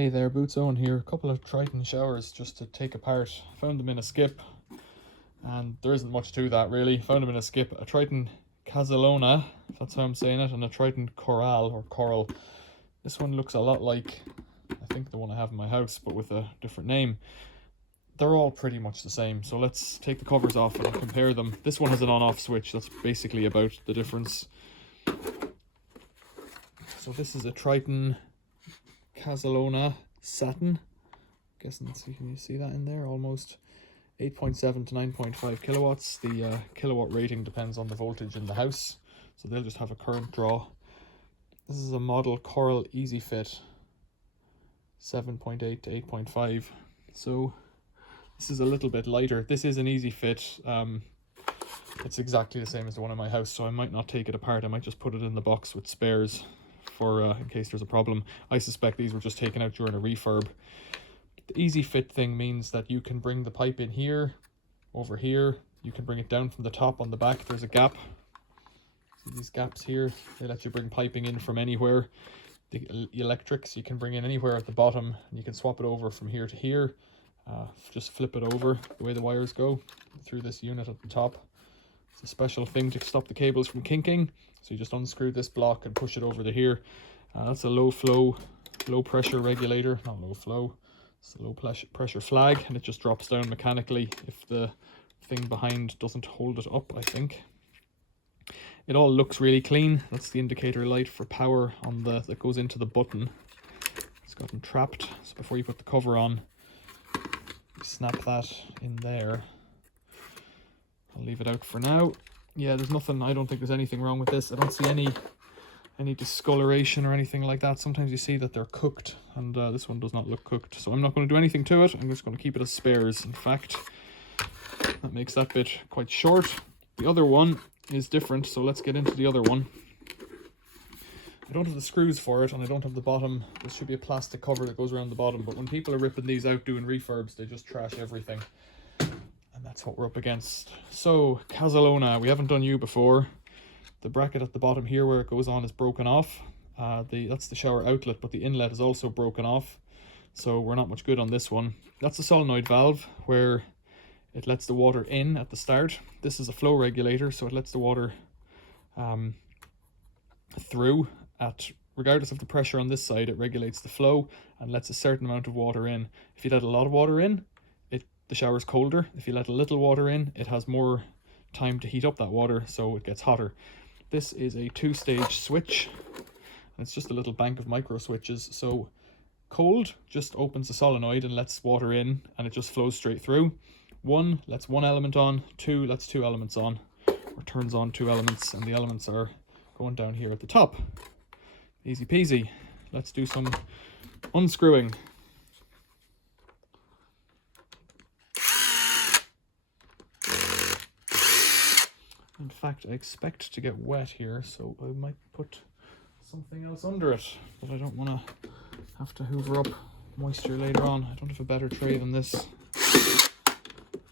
Hey there, Boots Owen here. A couple of Triton showers just to take apart. Found them in a skip, and there isn't much to that really. Found them in a skip. A Triton Caselona, if that's how I'm saying it, and a Triton Coral. This one looks a lot like, I think, the one I have in my house, but with a different name. They're all pretty much the same, so let's take the covers off and I'll compare them. This one has an on-off switch. That's basically about the difference. So this is a Triton Caselona satin. Guessing, can you see that in there? Almost 8.7 to 9.5 kilowatts. The kilowatt rating depends on the voltage in the house, so they'll just have a current draw. This is a model Coral Easy Fit 7.8 to 8.5. So this is a little bit lighter. This is an Easy Fit. It's exactly the same as the one in my house, so I might not take it apart. I might just put it in the box with spares for in case there's a problem. I suspect these were just taken out during a refurb. The Easy Fit thing means that you can bring the pipe in here, over here. You can bring it down from the top on the back. There's a gap. See these gaps here? They let you bring piping in from anywhere. The electrics you can bring in anywhere at the bottom, and you can swap it over from here to here. Just flip it over the way the wires go through this unit at the top. It's a special thing to stop the cables from kinking. So you just unscrew this block and push it over to here. That's a low pressure regulator, not low flow. It's a low pressure flag, and it just drops down mechanically if the thing behind doesn't hold it up, I think. It all looks really clean. That's the indicator light for power on that goes into the button. It's got them trapped. So before you put the cover on, you snap that in there. I'll leave it out for now. Yeah, there's nothing, I don't think there's anything wrong with this. I don't see any discoloration or anything like that. Sometimes you see that they're cooked, and this one does not look cooked. So I'm not going to do anything to it. I'm just going to keep it as spares. In fact, that makes that bit quite short. The other one is different, so let's get into the other one. I don't have the screws for it, and I don't have the bottom. There should be a plastic cover that goes around the bottom, but when people are ripping these out doing refurbs, they just trash everything. And that's what we're up against. So, Caselona, we haven't done you before. The bracket at the bottom here where it goes on is broken off. That's the shower outlet, but the inlet is also broken off. So we're not much good on this one. That's a solenoid valve where it lets the water in at the start. This is a flow regulator, so it lets the water through at, regardless of the pressure on this side, it regulates the flow and lets a certain amount of water in. If you let a lot of water in, the shower's colder. If you let a little water in, it has more time to heat up that water, so it gets hotter. This is a 2-stage switch, and it's just a little bank of micro switches. So cold just opens the solenoid and lets water in, and it just flows straight through. 1 lets one element on, 2 lets 2 elements on, or turns on 2 elements, and the elements are going down here at the top. Easy peasy. Let's do some unscrewing. In fact, I expect to get wet here, so I might put something else under it, but I don't want to have to hoover up moisture later on. I don't have a better tray than this.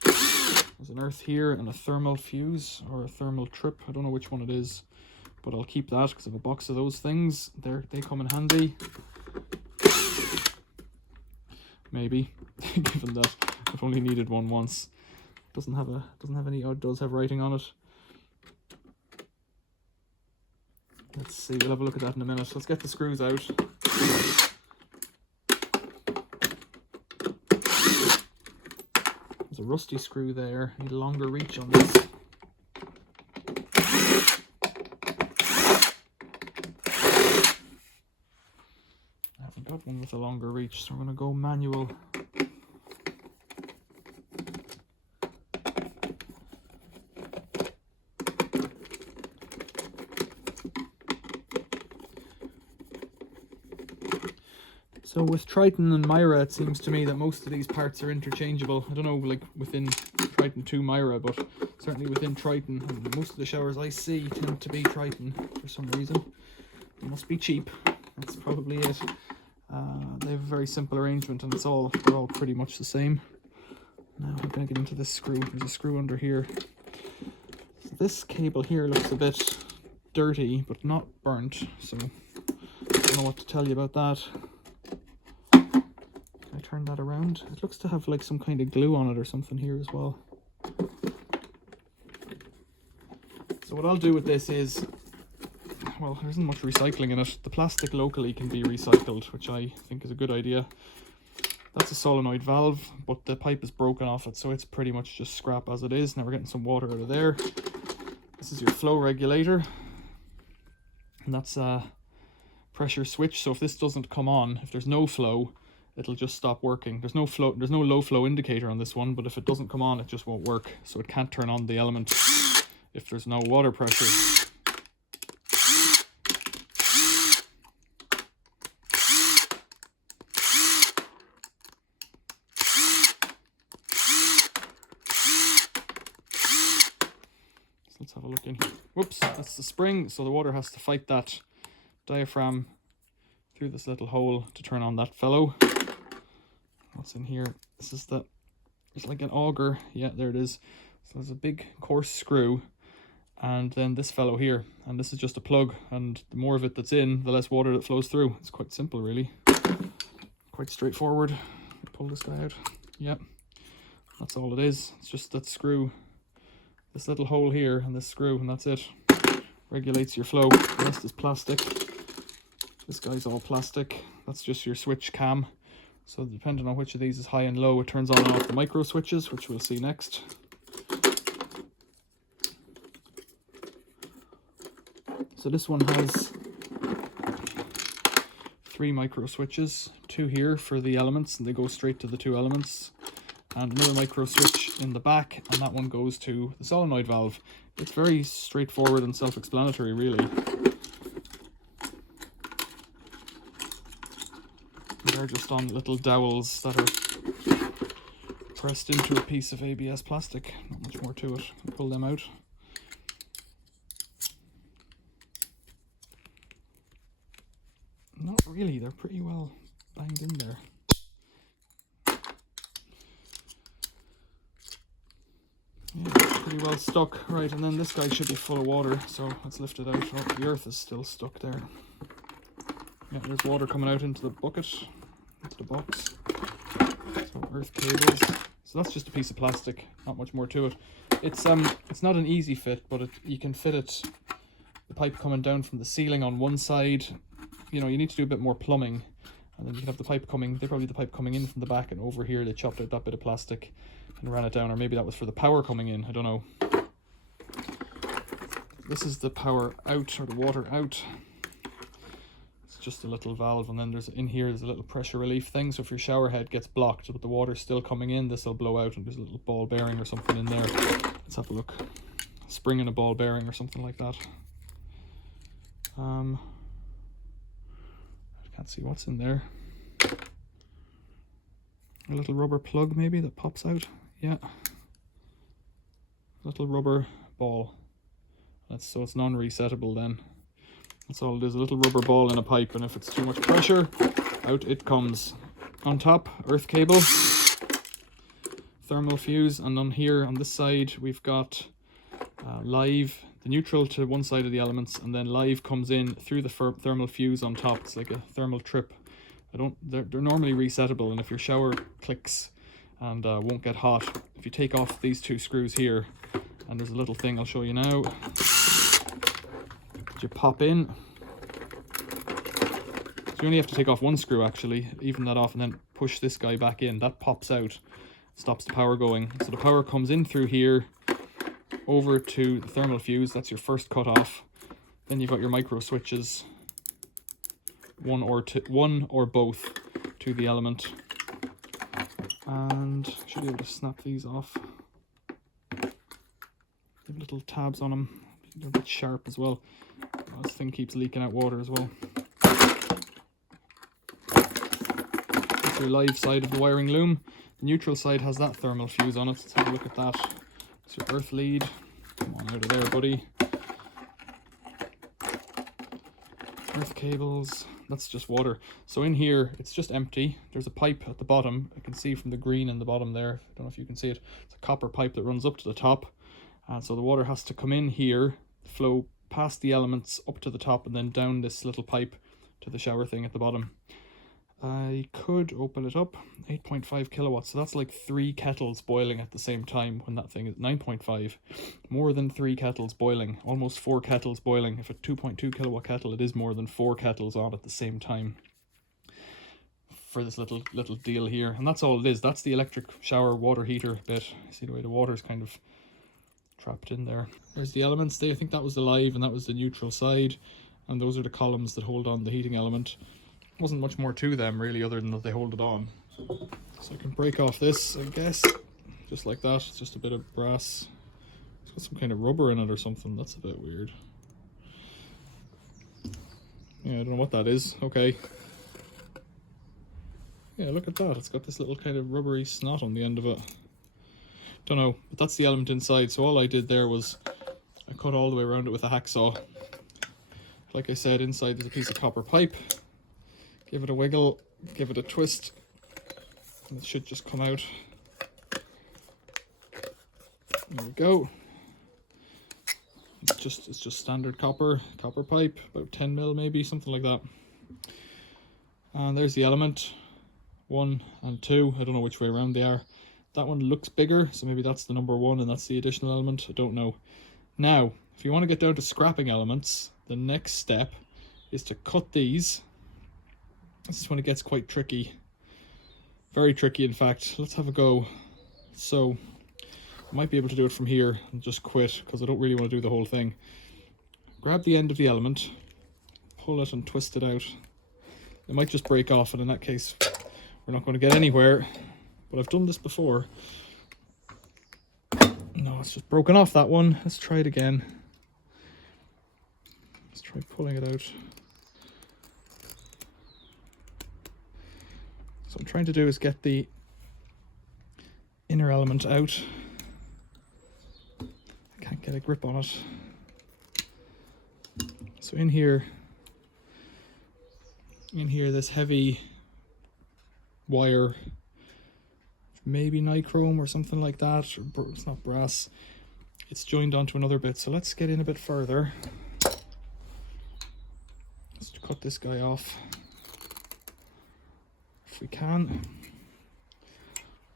There's an earth here and a thermal fuse, or a thermal trip. I don't know which one it is, but I'll keep that because I have a box of those things. They come in handy. Maybe, given that I've only needed one once. Doesn't have any, oh, it does have writing on it. Let's see, we'll have a look at that in a minute. Let's get the screws out. There's a rusty screw there. Need a longer reach on this. I haven't got one with a longer reach, so I'm going to go manual. So with Triton and Myra, it seems to me that most of these parts are interchangeable. I don't know, like within Triton 2 Myra, but certainly within Triton, and most of the showers I see tend to be Triton for some reason. They must be cheap. That's probably it. They have a very simple arrangement, and they're all pretty much the same. Now I'm going to get into this screw. There's a screw under here. So this cable here looks a bit dirty, but not burnt, so I don't know what to tell you about that. turn that around. It looks to have like some kind of glue on it or something here as well. So what I'll do with this is, well, there isn't much recycling in it. The plastic locally can be recycled, which I think is a good idea. That's a solenoid valve, but the pipe is broken off it, so it's pretty much just scrap as it is. Now we're getting some water out of there. This is your flow regulator, and that's a pressure switch. So if this doesn't come on, if there's no flow, it'll just stop working. There's no flow, there's no low flow indicator on this one, but if it doesn't come on, it just won't work. So it can't turn on the element if there's no water pressure. Let's have a look in here. Whoops, that's the spring, so the water has to fight that diaphragm through this little hole to turn on that fellow. What's in here? This is the, it's like an auger. Yeah, there it is. So there's a big coarse screw, and then this fellow here, and this is just a plug, and the more of it that's in, the less water that flows through. It's quite simple, really. Quite straightforward. Pull this guy out. Yep, that's all it is. It's just that screw, this little hole here, and this screw, and that's it. Regulates your flow. The rest is plastic. This guy's all plastic. That's just your switch cam. So depending on which of these is high and low, it turns on and off the micro switches, which we'll see next. So this one has 3 micro switches, 2 here for the elements, and they go straight to the 2 elements, and another micro switch in the back, and that one goes to the solenoid valve. It's very straightforward and self-explanatory, really. They're just on little dowels that are pressed into a piece of ABS plastic. Not much more to it. I'll pull them out. Not really, they're pretty well banged in there. Yeah, it's pretty well stuck. Right, and then this guy should be full of water, so let's lift it out. Oh, the earth is still stuck there. Yeah, there's water coming out into the bucket, into the box. So earth cables. So that's just a piece of plastic, not much more to it. It's not an easy fit, but you can fit it, the pipe coming down from the ceiling on one side. You know, you need to do a bit more plumbing, and then you can have the pipe coming, probably the pipe coming in from the back, and over here they chopped out that bit of plastic and ran it down, or maybe that was for the power coming in, I don't know. This is the power out, or the water out. It's just a little valve, and then there's in here there's a little pressure relief thing, so if your shower head gets blocked but the water's still coming in, this will blow out, and there's a little ball bearing or something in there. Let's have a look. A spring and a ball bearing or something like that. I can't see what's in there. A little rubber plug maybe that pops out. Yeah. Little rubber ball. So it's non-resettable then. That's all it is, a little rubber ball in a pipe, and if it's too much pressure, out it comes. On top, earth cable, thermal fuse, and on here on this side we've got live, the neutral to one side of the elements, and then live comes in through the thermal fuse on top. It's like a thermal trip. They're normally resettable, and if your shower clicks and won't get hot, if you take off these 2 screws here, and there's a little thing I'll show you now, you pop in. So you only have to take off 1 screw actually, even that off, and then push this guy back in. That pops out, stops the power going. So the power comes in through here, over to the thermal fuse. That's your first cut off. Then you've got your micro switches, one or both to the element, and should be able to snap these off. They have little tabs on them. They're a bit sharp as well. Oh, this thing keeps leaking out water as well. That's your live side of the wiring loom. The neutral side has that thermal fuse on it. Let's have a look at that. It's your earth lead. Come on out of there, buddy. Earth cables. That's just water. So in here, it's just empty. There's a pipe at the bottom. I can see from the green in the bottom there. I don't know if you can see it. It's a copper pipe that runs up to the top. And so the water has to come in here, flow past the elements up to the top, and then down this little pipe to the shower thing at the bottom. I could open it up. 8.5 kilowatts, so that's like 3 kettles boiling at the same time when that thing is 9.5. More than 3 kettles boiling, almost 4 kettles boiling. If a 2.2 kilowatt kettle, it is more than 4 kettles on at the same time for this little deal here. And that's all it is. That's the electric shower water heater bit. See the way the water's kind of trapped in there. There's the elements there. I think that was the live and that was the neutral side, and those are the columns that hold on the heating element. Wasn't much more to them really, other than that they hold it on. So I can break off this, I guess, just like that. It's just a bit of brass. It's got some kind of rubber in it or something. That's a bit weird. Yeah, I don't know what that is. Okay. Yeah, look at that. It's got this little kind of rubbery snot on the end of it. Don't know, but that's the element inside. So all I did there was I cut all the way around it with a hacksaw. Like I said, inside there's a piece of copper pipe. Give it a wiggle, give it a twist, and it should just come out. There we go. It's just standard copper pipe, about 10 mil maybe, something like that. And there's the element, 1 and 2. I don't know which way around they are. That one looks bigger, so maybe that's the number 1 and that's the additional element. I don't know. Now, if you want to get down to scrapping elements, the next step is to cut these. This is when it gets quite tricky. Very tricky, in fact. Let's have a go. So, I might be able to do it from here and just quit, because I don't really want to do the whole thing. Grab the end of the element, pull it and twist it out. It might just break off, and in that case, we're not going to get anywhere. But I've done this before. No, it's just broken off, that one. Let's try it again. Let's try pulling it out. So what I'm trying to do is get the inner element out. I can't get a grip on it. So in here, this heavy wire, maybe nichrome or something like that, or it's not brass, it's joined onto another bit. So let's get in a bit further. Let's cut this guy off if we can.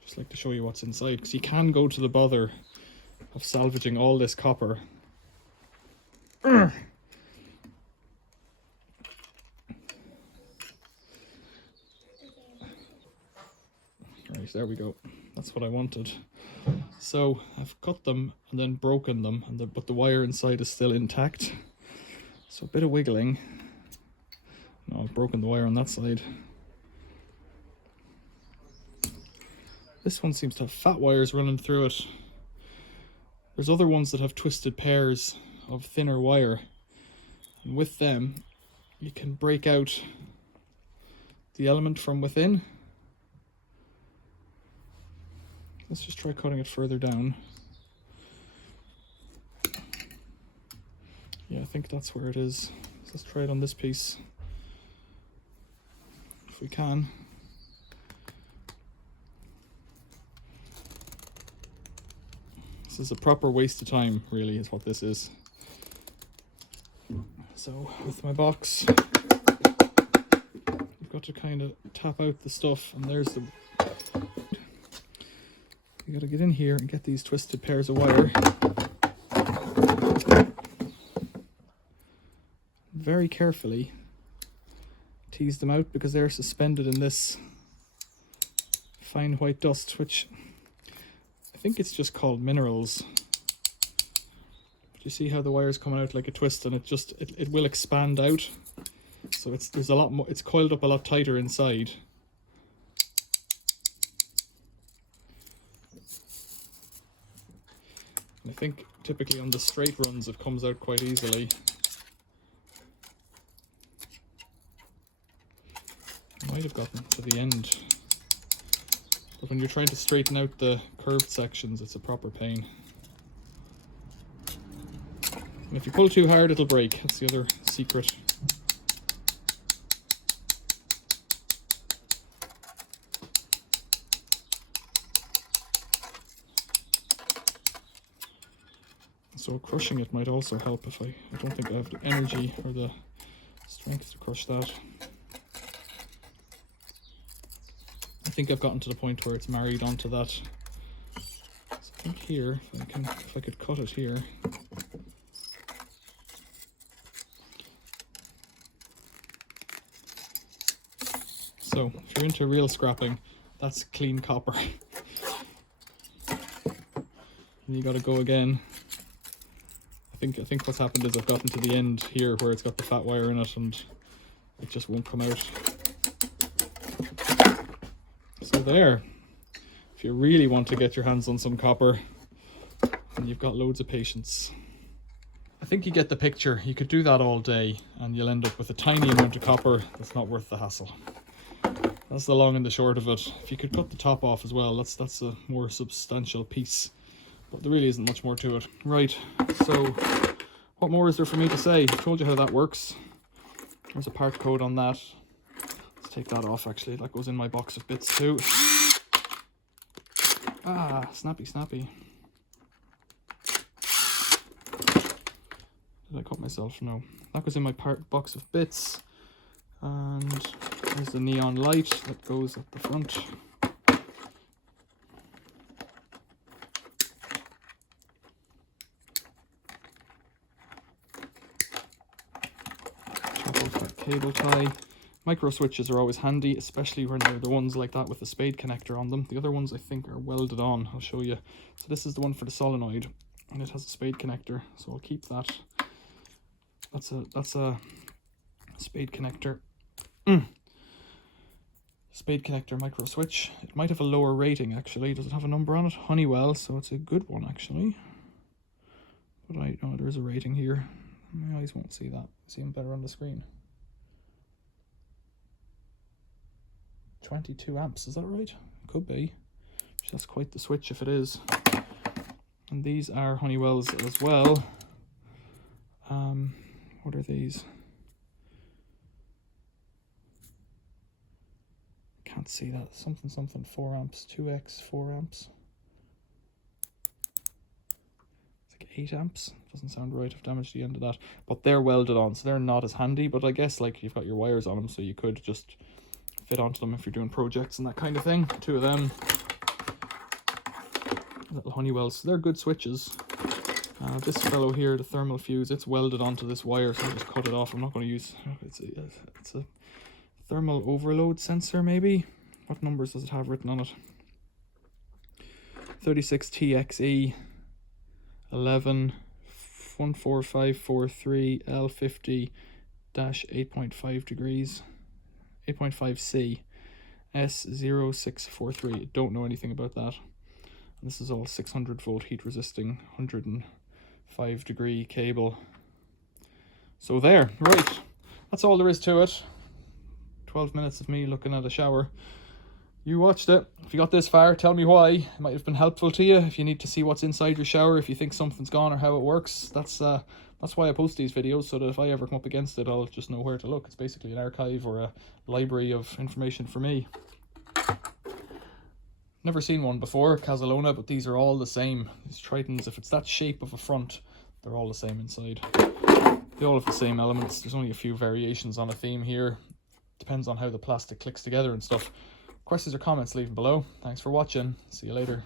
Just like to show you what's inside, because you can go to the bother of salvaging all this copper. Right, there we go. That's what I wanted. So I've cut them and then broken them, but the wire inside is still intact. So a bit of wiggling. No, I've broken the wire on that side. This one seems to have fat wires running through it. There's other ones that have twisted pairs of thinner wire, and with them you can break out the element from within. Let's just try cutting it further down. Yeah, I think that's where it is. So let's try it on this piece, if we can. This is a proper waste of time, really, is what this is. So, with my box, you've got to kind of tap out the stuff, and there's the... You gotta get in here and get these twisted pairs of wire. Very carefully tease them out, because they're suspended in this fine white dust, which I think it's just called minerals. But you see how the wire's coming out like a twist, and it will expand out. So there's a lot more, it's coiled up a lot tighter inside. And I think typically on the straight runs it comes out quite easily. I might have gotten to the end. But when you're trying to straighten out the curved sections, it's a proper pain. And if you pull too hard, it'll break. That's the other secret. So crushing it might also help if I don't think I have the energy or the strength to crush that. I think I've gotten to the point where it's married onto that. So I think here, if I could cut it here. So if you're into real scrapping, that's clean copper. And you got to go again. I think what's happened is I've gotten to the end here where it's got the fat wire in it and it just won't come out. So there. If you really want to get your hands on some copper, and you've got loads of patience. I think you get the picture. You could do that all day and you'll end up with a tiny amount of copper that's not worth the hassle. That's the long and the short of it. If you could cut the top off as well, that's a more substantial piece. But there really isn't much more to it. Right, so what more is there for me to say? I've told you how that works. There's a part code on that. Let's take that off actually. That goes in my box of bits too. Ah, snappy, snappy. Did I cut myself? No. That goes in my box of bits. And there's the neon light that goes at the front. Cable tie. Micro switches are always handy, especially when they're the ones like that with the spade connector on them. The other ones I think are welded on. I'll show you. So this is the one for the solenoid, and it has a spade connector. So I'll keep that. That's a spade connector. Spade connector micro switch. It might have a lower rating actually. Does it have a number on it? Honeywell, so it's a good one actually. But I know there is a rating here. My eyes won't see that. See them better on the screen. 22 amps, is that right? Could be. That's quite the switch if it is. And these are Honeywell's as well. What are these? Can't see that. Something 4 amps, 2x 4 amps. It's like 8 amps. Doesn't sound right. I've damaged the end of that. But they're welded on, so they're not as handy. But I guess like you've got your wires on them, so you could just fit onto them if you're doing projects and that kind of thing. 2 of them. Little Honeywells. So they're good switches. This fellow here, the thermal fuse, it's welded onto this wire, so I'll just cut it off. I'm not going to use... It's a thermal overload sensor, maybe? What numbers does it have written on it? 36TXE 11 14543 L50-8.5 degrees 8.5C S0643. Don't know anything about that. And this is all 600 volt heat resisting 105 degree cable. So there, right, that's all there is to it. 12 minutes of me looking at a shower. You watched it. If you got this far, tell me why. It might have been helpful to you. If you need to see what's inside your shower, if you think something's gone or how it works, that's why I post these videos, so that if I ever come up against it, I'll just know where to look. It's basically an archive or a library of information for me. Never seen one before, Caselona, but these are all the same. These Tritons, if it's that shape of a front, they're all the same inside. They all have the same elements. There's only a few variations on a theme here. Depends on how the plastic clicks together and stuff. Questions or comments, leave them below. Thanks for watching. See you later.